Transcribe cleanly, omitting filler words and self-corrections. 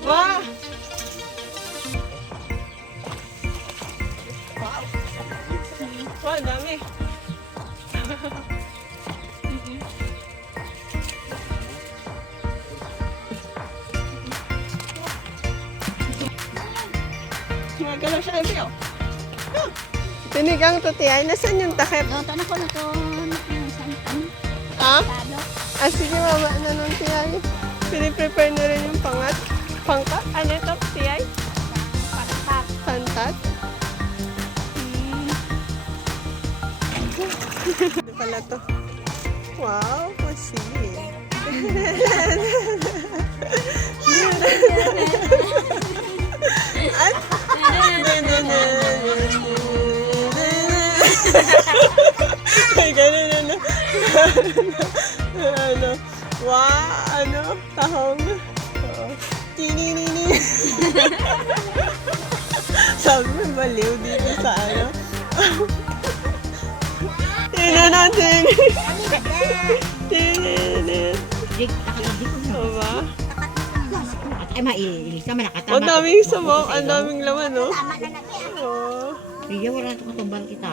Wow! Wow, ang dami. Magalaw siya, Ebi, oh. Tinigang tutiyay. Nasaan yung takip? Luto na ko na to. Santan. Ah? Talo. Ah, sige, mama. Ano nung tiyay? Piniprepare na rin yung pangat. Pangkat? Ano ito? Tiyay? Patat. Pantat? Ano pala to? Wow, pasin. At? Ay, ganun ano. Ano? Wow, ano? Tahong. Oo. Tininini. Sabi mo, baliw dito sa ano. Tingnan natin. Tingnan. Jig, takalidig ko. O ba? Ay, maiilis naman. Nakatama. Ang daming sabok, ang daming laman, no? Tama na natin. Oo. Iya, wala ito katumbal kita.